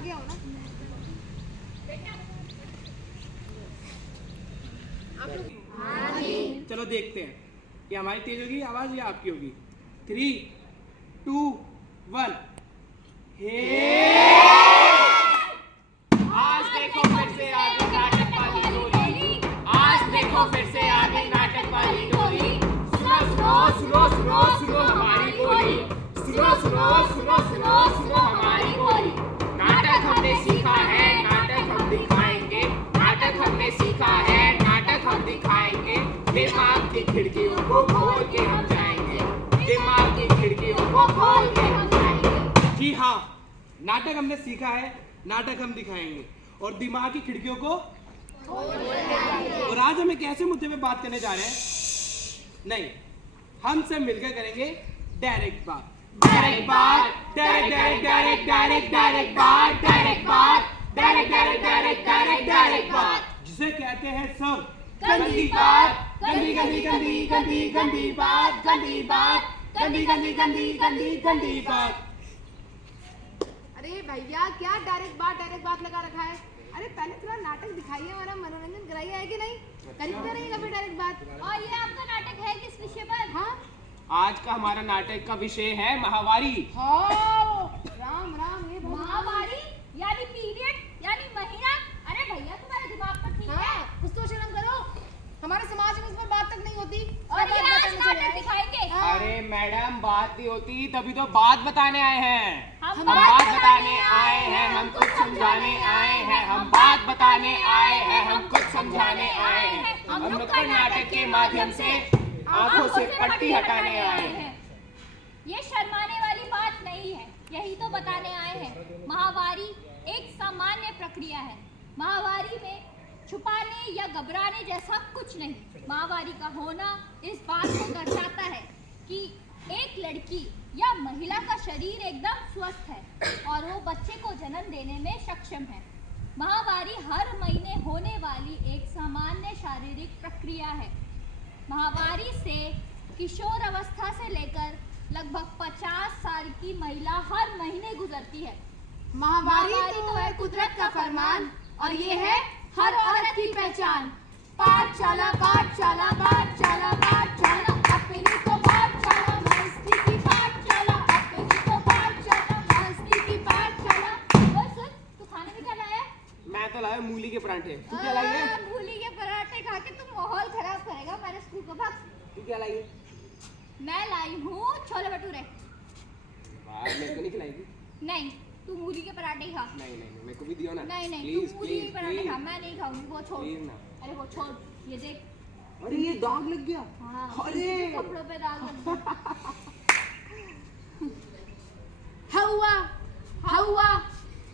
आगे आओ ना। आप लोग चलो देखते हैं कि हमारी तेज होगी आवाज या आपकी होगी। 3, 2, 1। आज देखो फिर से आ गई नाटक वाली टोली, आज देखो फिर से आ गई नाटक वाली टोली। सुनो सुनो सुनो सुनो सुनो हमारी बोली, सुनो सुनो सुनो सुनो सुनो हमारी बोली। नाटक हमने सीखा है, नाटक हम दिखाएंगे, नाटक हमने सीखा है, नाटक हम दिखाएंगे। दिमाग की खिड़कियों को खोल के हम जाएंगे, दिमाग की खिड़कियों को खोल के हम जाएंगे। जी हाँ, नाटक हमने सीखा है, नाटक हम दिखाएंगे और दिमाग की खिड़कियों को और आज हम एक ऐसे मुद्दे पे बात करने जा रहे हैं, नहीं हम सब मिलकर करेंगे डायरेक्ट बात, डायरेक्ट बात, direct direct direct direct direct बात, डायरेक्ट बात, direct direct direct direct direct बात, जिसे कहते हैं सब गंदी बात, गंदी गंदी गंदी गंदी गंदी बात, गंदी बात, गंदी गंदी गंदी गंदी गंदी बात। अरे भैया क्या डायरेक्ट बात लगा रखा है। अरे पहले थोड़ा नाटक दिखाइए, हमारा मनोरंजन कराइए, है कि नहीं? खरीदते रहिएगा फिर डायरेक्ट बात। और ये आपका नाटक है किस विषय पर? हाँ आज का हमारा नाटक का विषय है महावारी। राम राम, ये महावारी यानी पीरियड यानी महीना। अरे भैया तुम्हारे दिमाग पर ठीक है? कुछ तो शर्म करो, हमारे समाज में इस पर बात तक नहीं होती। और ये आज नाटक दिखाएंगे। अरे मैडम बात नहीं होती तभी तो बात बताने आए हैं, हम बात बताने आए हैं, हम कुछ समझाने आए हैं, हम बात बताने आए हैं, हम कुछ समझाने आए हैं। हम नुक्कड़ नाटक के माध्यम से आंखों से पट्टी हटाने आए हैं। ये शर्माने वाली बात नहीं है, यही तो बताने आए हैं। महावारी एक सामान्य प्रक्रिया है। महावारी में छुपाने या घबराने जैसा कुछ नहीं। महावारी का होना इस बात को दर्शाता है कि एक लड़की या महिला का शरीर एकदम स्वस्थ है और वो बच्चे को जन्म देने में सक्षम है। महावारी हर महीने होने वाली एक सामान्य शारीरिक प्रक्रिया है। महावारी से किशोर अवस्था से लेकर लगभग 50 साल की महिला हर महीने गुजरती है। महावारी तो है कुदरत का फरमान और ये है हर औरत की पहचान। पाठशाला पाठशाला पाठशाला पाठशाला, अपनी तो पाठशाला मस्ती की पाठशाला, अपनी तो पाठशाला मस्ती की पाठशाला। और सुन, तू खाने में क्या लाया? मैं तो लाया मूली के पराठे, तू क्या लाई है? मूली के पराठे खा के तुम माहौल खराब करेगा मेरे स्कूल को। भाग। तू क्या लाई है? मैं लाई हूँ छोले भटूरे। मेरे को नहीं खिलाएगी? नहीं, तू मूली के पराठे खा। नहीं नहीं मेरे को भी दियो ना। नहीं नहीं, प्लीज तू मूली के पराठे खा, मैं नहीं खाऊंगी। वो छोड़। प्लीज ना। अरे वो छोड़, ये देख। अरे ये दाग लग गया। हाँ, अरे इसके कपड़ों पे दाग लग गया। हवा हवा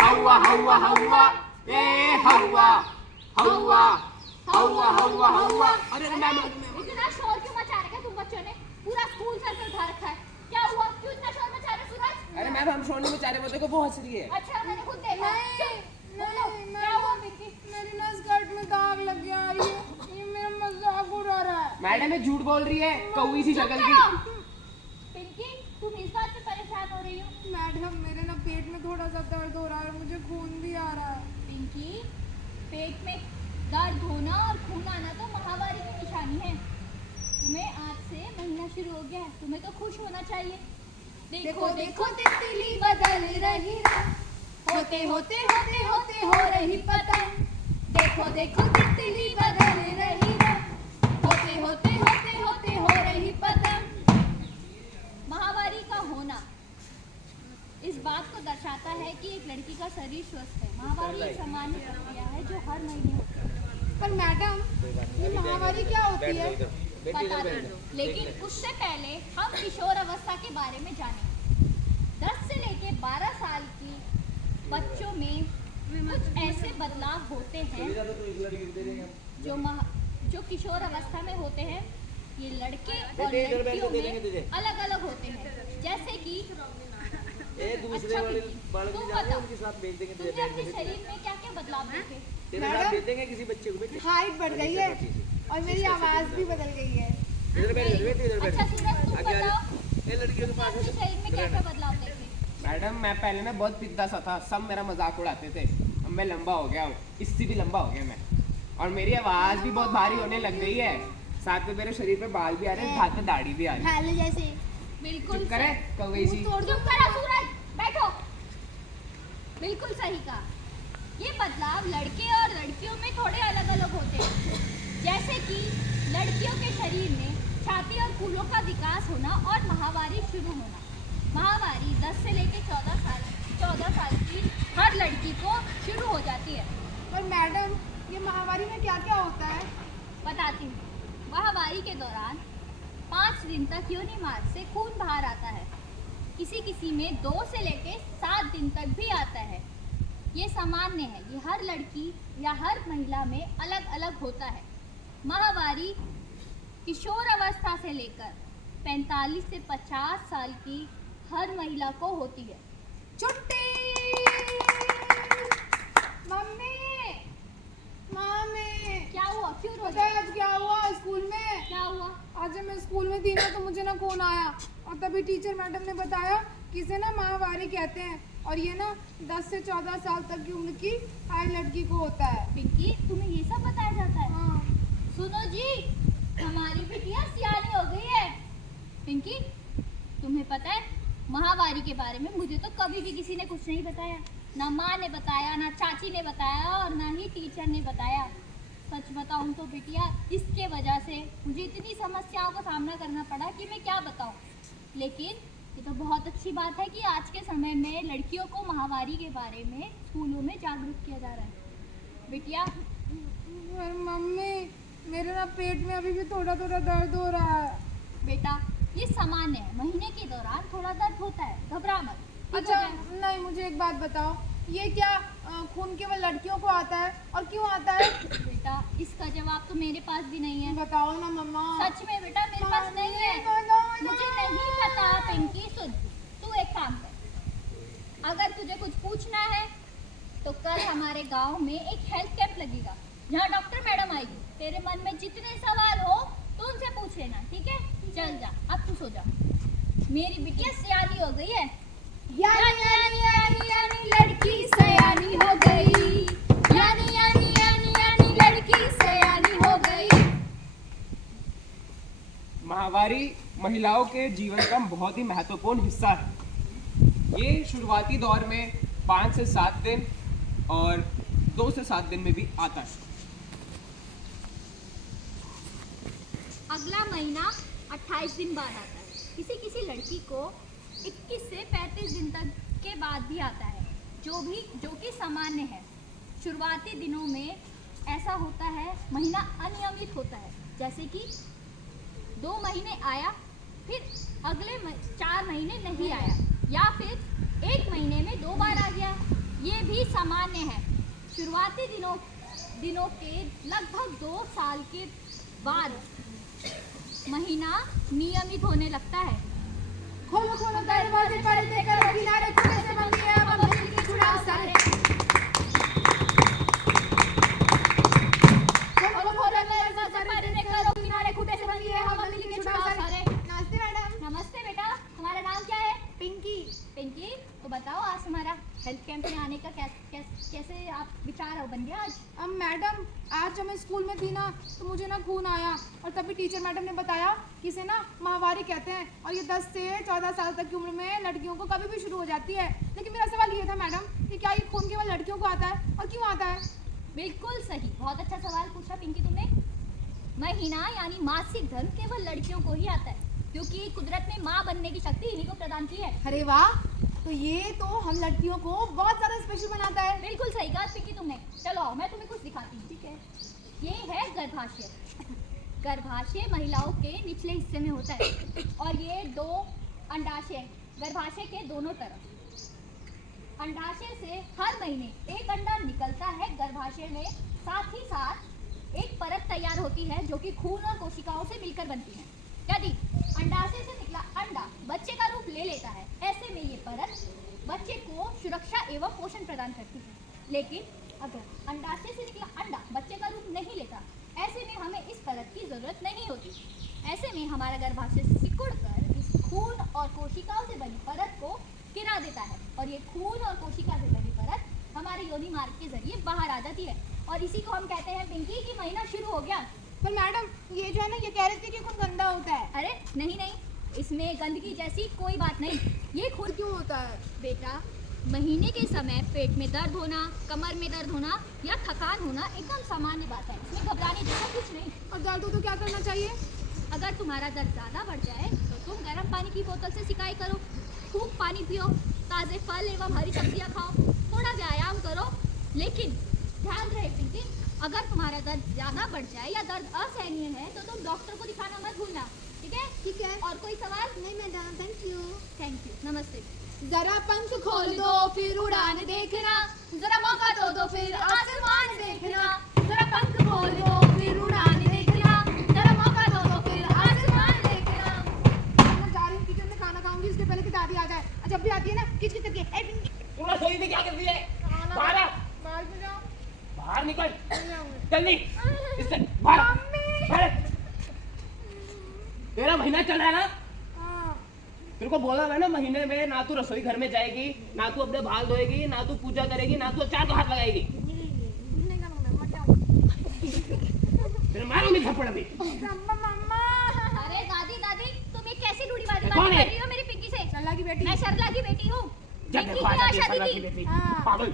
हवा हवा हवा ए हवा हवा हवा हवा हवा। अरे मैम इतना शोर क्यों मचा रखा है तुम बच्चों ने? पूरा स्कूल सर पे उठा रखा है। क्या हुआ? क्यों इतना शोर मचा रहे सूरज? अरे मैम हम सोने में चाह रहे, वो देखो वो हंस रही है। अच्छा मैंने खुद देखा। बोलो क्या हुआ पिंकी? मेरी ना स्कर्ट में दाग लग गया। ये मेरा मजाक उड़ा रहा है। मैडम ये झूठ बोल रही है, कौवी सी शक्ल की। पिंकी तुम इस बात से परेशान हो रही हो? मैडम मेरे ना पेट में थोड़ा सा दर्द हो रहा है, मुझे खून भी आ रहा है। पिंकी पेट में दर्द होना और खून आना तो महावारी की निशानी है। तुम्हें आज से महीना शुरू हो गया है, तुम्हें तो खुश होना चाहिए। देखो देखो तितली बदल रही है, होते होते होते होते हो रही पतंग। देखो देखो तितली बदल रही है, होते होते होते होते हो रही पतंग। महावारी का होना इस बात को दर्शाता है कि एक लड़की का शरीर स्वस्थ है। महावारी एक सामान्य प्रक्रिया है जो हर महीने होती है। पर मैडम ये महावारी क्या होती है? बता दो, लेकिन उससे पहले हम किशोर अवस्था के बारे में जानेंगे। 10 से लेके 12 साल की बच्चों में कुछ ऐसे बदलाव होते हैं जो किशोर अवस्था में होते हैं। ये लड़के और लड़कियों में अलग अलग होते हैं। जैसे कि अच्छा तुम बताओ, तुमने अपने शरीर में क्या क्या बदलाव देखे? मैडम किसी बच्चे को हाइट बढ़ गई है और मेरी आवाज भी बदल गई है। अच्छा सूरज तुम बताओ, लड़कियों के तुमने अपने शरीर में क्या क्या बदलाव देखे? मैडम मैं पहले ना बहुत पिद्दा सा था, सब मेरा मजाक उड़ाते थे। अब मैं लंबा हो गया हूँ, इससे भी लंबा हो गया मैं, और मेरी आवाज भी बहुत भारी होने लग गई है। साथ में मेरे शरीर पे बाल भी आ रहे हैं, हाथ में दाढ़ी भी आ रही है। पहले जैसे बिल्कुल चुप करे कौवे सी। चुप करो सूरज, बैठो। बिल्कुल सही कहा। ये बदलाव लड़के और लड़कियों में थोड़े अलग अलग होते हैं। जैसे कि लड़कियों के शरीर में छाती और फूलों का विकास होना और माहवारी शुरू होना। माहवारी 10 से लेकर 14 साल की हर लड़की को शुरू हो जाती है। पर मैडम ये माहवारी में क्या क्या होता है? बताती हूँ। माहवारी के दौरान 5 दिन तक योनि मार्ग से खून बाहर आता है। किसी किसी में 2 से लेकर 7 दिन तक भी आता है। ये सामान्य है, ये हर लड़की या हर महिला में अलग अलग होता है। माहवारी किशोर अवस्था से लेकर 45 से 50 साल की हर महिला को होती है। छुट्टी। मम्मी मम्मी क्या हुआ, क्यों रो पता रही है आज क्या हुआ स्कूल में? क्या हुआ? आज जब मैं स्कूल में थी ना तो मुझे ना खून आया, और तभी टीचर मैडम ने बताया कि इसे ना माहवारी कहते हैं, और ये ना 10 से 14 साल तक की उम्र की हर लड़की को होता है। पिंकी, तुम्हें ये सब बताया जाता है? हाँ। सुनो जी, हमारी बिटिया सियानी हो गई है। पिंकी, तुम्हें पता है माहवारी के बारे में मुझे तो कभी भी किसी ने कुछ नहीं बताया। ना माँ ने बताया, ना चाची ने बताया, और ना ही टीचर ने बताया। सच बताऊं तो बिटिया, इसके वजह से मुझे इतनी समस्याओं का सामना करना पड़ा कि मैं क्या बताऊं। लेकिन ये तो बहुत अच्छी बात है कि आज के समय में लड़कियों को माहवारी के बारे में स्कूलों में जागरूक किया जा रहा है। बिटिया, पर मम्मी मेरे ना पेट में अभी भी थोड़ा थोड़ा दर्द हो रहा है। बेटा ये सामान्य है, महीने के दौरान थोड़ा दर्द होता है, घबरा मत। ठीक हो अच्छा जाएगा। नहीं, मुझे एक बात बताओ, ये क्या खून केवल लड़कियों को आता है, और क्यों आता है? बेटा इसका जवाब तो मेरे पास भी नहीं है। बताओ ना मम्मा। सच में बेटा मेरे पास नहीं है, बताओ मुझे ना। नहीं पता। पिंकी सुन, तू एक काम कर, अगर तुझे कुछ पूछना है तो कल हमारे गांव में एक हेल्थ कैंप लगेगा जहां डॉक्टर मैडम आएगी। तेरे मन में जितने सवाल हो तो उनसे पूछ लेना, ठीक है? चल जा, अब तू सो जा। मेरी बिटिया सियानी हो गई है। यानी यानी यानी यानी लड़की सयानी हो गई। यानी यानी यानी यानी लड़की सयानी हो गई। माहवारी महिलाओं के जीवन का बहुत ही महत्वपूर्ण हिस्सा है। ये शुरुआती दौर में 5 से 7 दिन और 2 से 7 दिन में भी आता है। अगला महीना 28 दिन बाद आता है। किसी किसी लड़की को 21 से 35 दिन तक के बाद भी आता है, जो कि सामान्य है। शुरुआती दिनों में ऐसा होता है, महीना अनियमित होता है, जैसे कि 2 महीने आया, फिर अगले 4 महीने नहीं आया, या फिर 1 महीने में 2 बार आ गया। ये भी सामान्य है। शुरुआती दिनों के लगभग 2 साल के बाद महीना नियमित होने लगता है। खोलो खोलो दरवाजे, पर्दे करो किनारे, खुले से बंद है, अब हम मिलके छुड़ाओ सारे। खोलो खोलो दरवाजे, पर्दे करो किनारे, खुले से बंद है, अब हम मिलके छुड़ाओ सारे। नमस्ते मैडम। नमस्ते बेटा, तुम्हारा नाम क्या है? पिंकी। पिंकी, तो बताओ आज हमारा हेल्थ कैंप में आने का कैसे आप विचार बन गया आज? अब मैडम आज जब मैं स्कूल में थी ना तो मुझे ना खून आया, और तभी टीचर मैडम ने बताया कि इसे ना माहवारी कहते हैं, और ये 10 से 14 साल तक की उम्र में लड़कियों को कभी भी शुरू हो जाती है। लेकिन मेरा सवाल ये था मैडम कि क्या ये खून केवल लड़कियों को आता है, और क्यों आता है? बिल्कुल सही, बहुत अच्छा सवाल पूछा पिंकी तुमने। महीना यानी मासिक धर्म केवल लड़कियों को ही आता है, क्योंकि कुदरत ने माँ बनने की शक्ति इन्हीं को प्रदान की है। अरे वाह, तो ये तो हम लड़कियों को बहुत ज़्यादा स्पेशल बनाता है। बिल्कुल सही कहा पिंकी तुमने। चलो आओ, मैं तुम्हें कुछ दिखाती हूँ। ठीक है, ये है गर्भाशय। गर्भाशय महिलाओं के निचले हिस्से में होता है, और ये 2 अंडाशय गर्भाशय के दोनों तरफ। अंडाशय से हर महीने एक अंडा निकलता है गर्भाशय में, साथ ही साथ एक परत तैयार होती है जो कि खून और कोशिकाओं से मिलकर बनती है। यदि अंडाशय से निकला अंडा बच्चे का रूप ले लेता है, ऐसे में ये परत बच्चे को सुरक्षा एवं पोषण प्रदान करती है। लेकिन अगर अंडाशय से निकला अंडा बच्चे का रूप नहीं लेता, ऐसे में हमें इस परत की जरूरत नहीं होती। ऐसे में हमारा गर्भाशय सिकुड़ कर इस खून और कोशिकाओं से बनी परत को गिरा देता है और ये खून और कोशिका से बनी परत हमारे योनि मार्ग के जरिए बाहर आ जाती है और इसी को हम कहते हैं पिंकी कि महीना शुरू हो गया। पर मैडम ये जो है ना, ये कह रहे थे कि खून गंदा होता है। अरे नहीं नहीं, इसमें गंदगी जैसी कोई बात नहीं। ये खून क्यों होता है? बेटा, महीने के समय पेट में दर्द होना, कमर में दर्द होना या थकान होना एकदम सामान्य बात है, इसमें घबराने जैसा कुछ नहीं। और दर्द हो तो क्या करना चाहिए? अगर तुम्हारा दर्द ज़्यादा बढ़ जाए तो तुम गर्म पानी की बोतल से सिकाई करो, खूब पानी पियो, ताज़े फल एवं हरी सब्जियां खाओ, थोड़ा व्यायाम करो। लेकिन ध्यान रहे पिंकी, अगर तुम्हारा दर्द ज़्यादा बढ़ जाए या दर्द असहनीय है तो तुम डॉक्टर को दिखाना मत भूलना, ठीक है? ठीक है। और कोई सवाल? नहीं madam, thank you. Thank you, नमस्ते। जरा पंख खोल दो फिर उड़ान देखना, जरा मौका दो फिर आसमान देखना, जरा पंख खोल दो फिर उड़ान देखना, जरा मौका दो फिर आसमान देखना। मैं जा रही हूँ किचन में, खाना खाऊंगी उसके पहले कि दादी आ जाए। जब भी आती है ना किच किच करके, ए पिंकी तुम रसोई में क्या कर रही है? बाहर आ, बाहर से जाओ। बाहर निकल नहीं आऊंगी। जल्दी इससे बाहर। बाहर। तेरा महीना चल रहा है ना, हाँ। तेरे को बोला है ना महीने में ना तू रसोई घर में जाएगी, ना तू अपने बाल धोएगी, ना तू पूजा करेगी, ना तू अचार को हाथ लगाएगी। नहीं करूँगा, मत जाओ। तेरे मारूंगी थप्पड़ अभी। मम्मा। अरे दादी दादी, तुम ये कैसी रूढ़िवादी कौन बातें है? कर रही हो मेरी पिंकी से? सरला की बेटी। मैं सरला की बेटी हूँ। जब पिंकी देखो आ की जाती है आशा सरला की दीदी। बेटी। हाँ। पागल।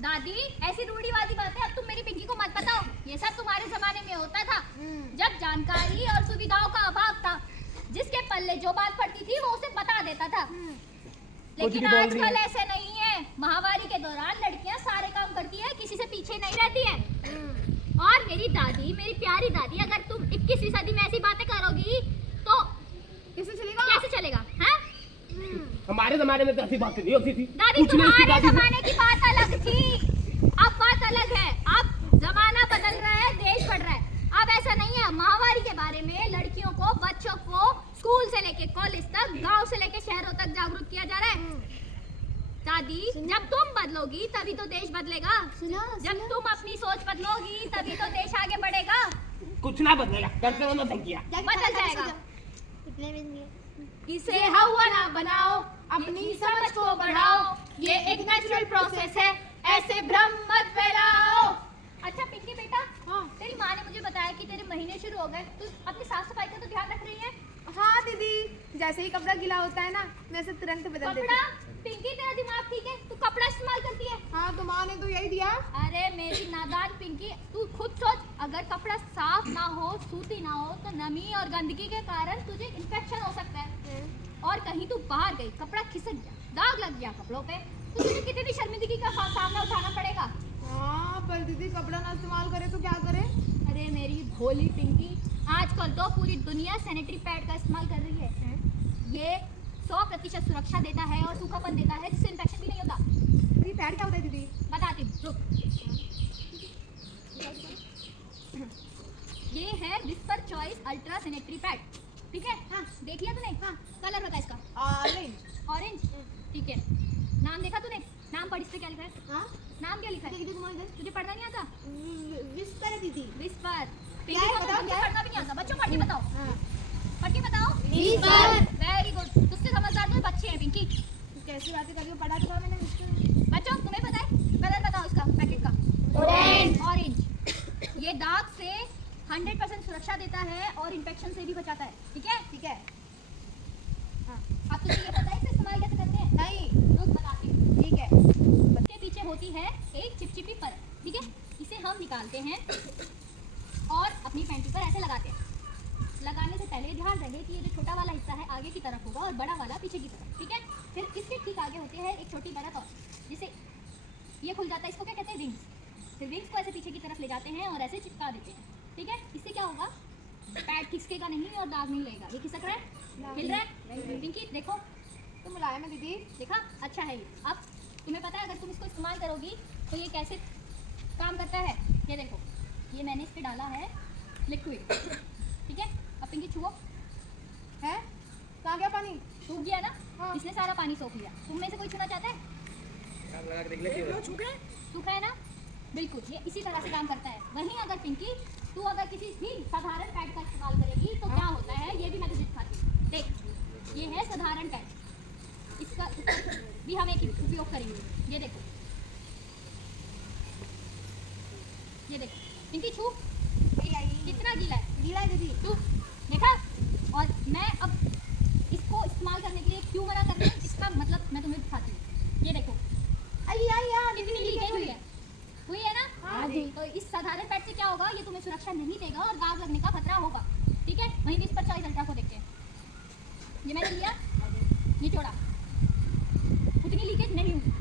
दादी, ऐसी रूढ़िवादी बातें अब तुम मेरी पिंकी को मत बताओ। ये सब तुम्हारे जमाने में होता था, जब जानकारी और सुविधाओं का अभाव था। जिसके पल्ले जो बात पड़ती थी वो उसे बता देता था। लेकिन भी बोल रही आजकल है। ऐसे नहीं है। महामारी के दौरान लड़कियां सारे काम करती है, किसी से पीछे नहीं रहती है। और मेरी दादी, मेरी प्यारी दादी, अगर तुम 21वीं सदी में ऐसी बातें करोगी तो कैसे चलेगा? कैसे चलेगा? हैं? हमारे जमाने में तो ऐसी बातें नहीं होती थी। दादी, पूछना इसकी तुम्हारे दादी से। जमाने की बात अलग थी, अब बात अलग है। अब जमाना बदल रहा है, देश बढ़ रहा है। अब ऐसा नहीं है। महामारी के बारे में लड़कियों को, बच्चों को स्कूल से लेके कॉलेज तक, गांव से लेके शहरों तक जागरूक किया जा रहा है। दादी, जब तुम बदलोगी तभी तो देश बदलेगा। जब तुम अपनी सोच बदलोगी तभी तो देश आगे बढ़ेगा। कुछ ना बदलेगा, करते रहो नौटंकियां। बदल जाएगा। इसे हवा ना बनाओ, अपनी समझ को बढ़ाओ, ये एक नेचुरल प्रोसेस है, ऐसे भ्रम मत फैलाओ। अच्छा पिंकी बेटा, हाँ। तेरी माँ ने मुझे बताया कि तेरे महीने शुरू हो गए, तू अपनी साफ सफाई का तो ध्यान रख रही है? हाँ दीदी, जैसे ही कपड़ा गीला होता है ना, मैं इसे तुरंत बदल देती कपड़ा? हूँ। पिंकी तेरा दिमाग ठीक है? तू कपड़ा इस्तेमाल करती है? हाँ तो माँ ने तो यही दिया। अरे मेरी नादान पिंकी, तू खुद सोच, अगर कपड़ा साफ ना हो, सूती ना हो तो नमी और गंदगी के कारण तुझे इन्फेक्शन हो सकता है। और कहीं तू बाहर गई, कपड़ा खिसक गया, दाग लग गया कपड़ों पे, तो तुझे कितनी शर्मिंदगी का सामना उठाना पड़ेगा। हाँ पर दीदी कपड़ा ना इस्तेमाल करे तो क्या करे? अरे मेरी भोली पिंकी, आजकल तो पूरी दुनिया सैनिटरी पैड का इस्तेमाल कर रही है। ये 100% सुरक्षा देता है और सूखापन देता है, जिससे इन्फेक्शन भी नहीं होता। ये पैड क्या होता है दीदी? बताती हूँ, रुक। ये है whisper choice ultra sanitary pad, ठीक है? हाँ, देख लिया तूने? हाँ। कलर बता इसका। ऑरेंज। ऑरेंज, ठीक है। नाम देखा तूने? नाम पढ़, इस पे क्या लिखा है? हाँ? नाम क्या लिखा है? दीदी तुम्हारे इधर तुझे पढ़ना नहीं आता? विस्पर है दीदी। विस्पर। क्या है? बताओ, क्या है? पढ़ना भी नहीं आता। बच्चों पढ़ के बताओ, हाँ। पढ़ के बताओ। विस्पर। वेरी गुड, तुझसे समझदार तो बच्चे हैं पिंकी। कैसी बातें कर रही हो? पढ़ा तो था मैंने विस्पर। बच्चों तुम्हें पता है? कलर बताओ इसका, पैकेट का। ऑरेंज। ऑरेंज। ये दाग से 100% सुरक्षा देता है और इन्फेक्शन से भी बचाता है, ठीक है? ठीक है। हाँ। अब तुझे ये पता है इसे इस्तेमाल कैसे करते हैं? नहीं। रुक बताती हूँ। ठीक है। इसके पीछे होती है एक चिपचिपी परत, ठीक है? इसे हम निकालते हैं और अपनी पैंटी पर ऐसे लगाते हैं। लगाने से पहले ध्यान रहे कि ये जो छोटा वाला हिस्सा है आगे की तरफ होगा और बड़ा वाला पीछे की तरफ, ठीक है? फिर इसके ठीक आगे होते हैं एक छोटी परत और, जिसे ये खुल जाता है, इसको क्या कहते हैं? रिंग्स। फिर रिंग्स को ऐसे पीछे की तरफ ले जाते हैं और ऐसे चिपका देते हैं, ठीक है? इससे क्या होगा? पैड खिसकेगा नहीं और दाग नहीं लगेगा। ये खिसक रहा है? हिल रहा है? पिंकी देखो, तुम मुलायम है दीदी। देखा? अच्छा है ये। अब तुम्हें पता है अगर तुम इसको इस्तेमाल करोगी तो ये कैसे काम करता है? ये देखो, ये मैंने इस पे डाला है लिक्विड, ठीक है? अब पिंकी छुओ। है? कहाँ गया पानी? सूख गया ना? हाँ। इसने सारा पानी सोख लिया। तुम में से कोई छूना चाहता है? सूखा है ना? बिल्कुल, ये इसी तरह से काम करता है। वहीं अगर पिंकी तू अगर किसी भी साधारण पैड का इस्तेमाल करेगी तो क्या होता है, ये भी मैं तुझे दिखाती हूँ। देख, ये है साधारण पैड, इसका भी हम एक उपयोग करेंगे। ये देखो, ये देखो, पिंकी छू, कितना गीला है दीदी, छू, देखा। और मैं अब इसको इस्तेमाल करने के लिए क्यों मना कर रही हूँ, इसका मतलब मैं तुम्हें दिखाती हूँ। ये देखो कितनी लीकेज हुई है ना। हाँ जी। तो इस साधारण पैड से क्या होगा, ये तुम्हें सुरक्षा नहीं देगा और दाग लगने का खतरा होगा, ठीक है। वहीं भी इस पर 40 अल्ट्रा को देखते हैं। ये मैंने लिया, निचोड़ा, उतनी लीकेज नहीं हुई,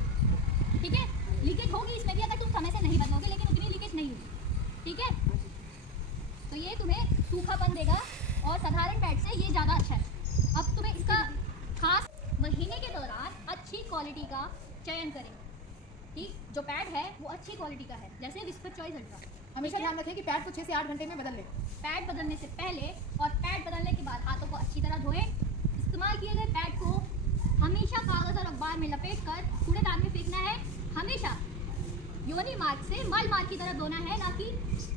ठीक है। लीकेज होगी इसमें भी अगर तुम समय से नहीं बदलोगे, लेकिन उतनी लीकेज नहीं हुई, ठीक है। तो ये तुम्हें सूखापन देगा और साधारण पैड से ये ज़्यादा अच्छा है। अब तुम्हें इसका खास महीने के दौरान अच्छी क्वालिटी का चयन करें, ठीक। जो पैड है वो अच्छी क्वालिटी का है, जैसे विस्पर चॉइस अल्ट्रा। हमेशा ध्यान रखें कि पैड को 6 से 8 घंटे में बदल लें। पैड बदलने से पहले और पैड बदलने के बाद हाथों को अच्छी तरह धोएं। इस्तेमाल किए गए पैड को हमेशा कागज़ और अखबार में लपेट कर कूड़ेदान में फेंकना है। हमेशा योनि मार्ग से मल मार्ग की तरफ धोना है, ना कि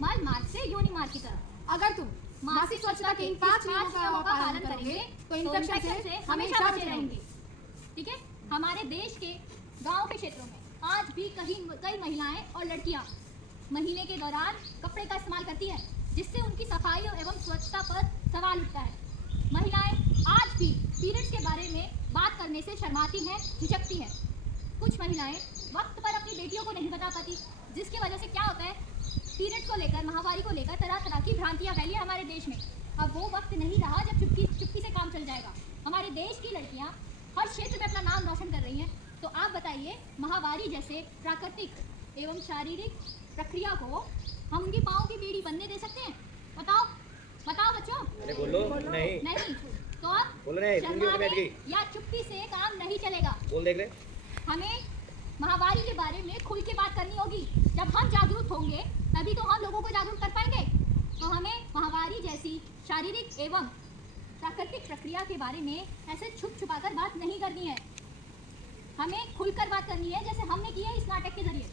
मल मार्ग से योनि मार्ग की तरफ। अगर तुम मासिक स्वच्छता के इन 5 नियमों का पालन करोगे तो इन्फेक्शन से हमेशा बचे रहेंगे, ठीक है। हमारे देश के गांव के क्षेत्रों में आज भी कई महिलाएं और लड़कियां महीने के दौरान कपड़े का इस्तेमाल करती हैं, जिससे उनकी सफाई एवं स्वच्छता पर सवाल उठता है। महिलाएं आज भी पीरियड्स के बारे में बात करने से शर्माती हैं, झिझकती हैं। कुछ महिलाएं वक्त पर अपनी बेटियों को नहीं बता पाती, जिसकी वजह से क्या होता है, पीरियड्स को लेकर, माहवारी को लेकर तरह तरह की भ्रांतियां फैली हैं हमारे देश में। अब वो वक्त नहीं रहा जब चुपकी से काम चल जाएगा। हमारे देश की लड़कियां हर क्षेत्र में अपना नाम रोशन कर रही हैं। तो आप बताइए, माहवारी जैसे प्राकृतिक एवं शारीरिक प्रक्रिया को हम उनकी पाँव की बीड़ी बनने दे सकते हैं? बताओ बताओ बच्चों। अरे बोलो, नहीं तो अब बोलो नहीं, शर्माने या चुप्पी से काम नहीं चलेगा। बोल देख ले। हमें माहवारी के बारे में खुल के बात करनी होगी। जब हम जागरूक होंगे तभी तो हम लोगों को जागरूक कर पाएंगे। तो हमें माहवारी जैसी शारीरिक एवं प्राकृतिक प्रक्रिया के बारे में ऐसे छुप छुपा कर बात नहीं करनी है। हमें खुलकर बात करनी है, जैसे हमने की है इस नाटक के जरिए।